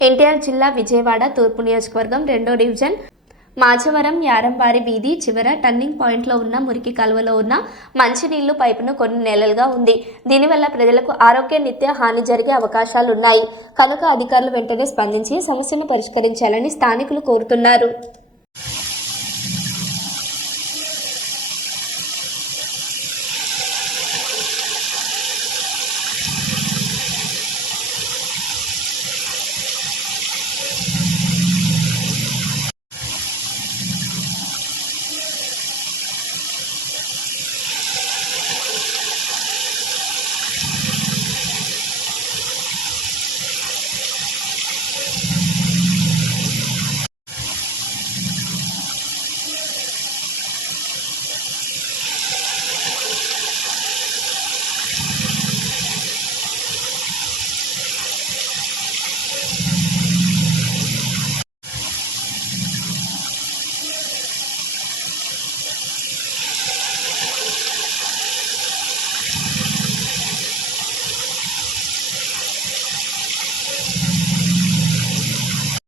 ఎన్టీఆర్ జిల్లా విజయవాడ తూర్పు నియోజకవర్గం 2వ డివిజన్ మాచవరం యారంబారి వీధి చివర టర్నింగ్ పాయింట్లో ఉన్న మురికి కాలువలో ఉన్న మంచినీళ్లు పైపును కొన్ని నెలలుగా ఉంది. దీనివల్ల ప్రజలకు ఆరోగ్య నిత్య హాని జరిగే అవకాశాలున్నాయి కనుక అధికారులు వెంటనే స్పందించి సమస్యను పరిష్కరించాలని స్థానికులు కోరుతున్నారు.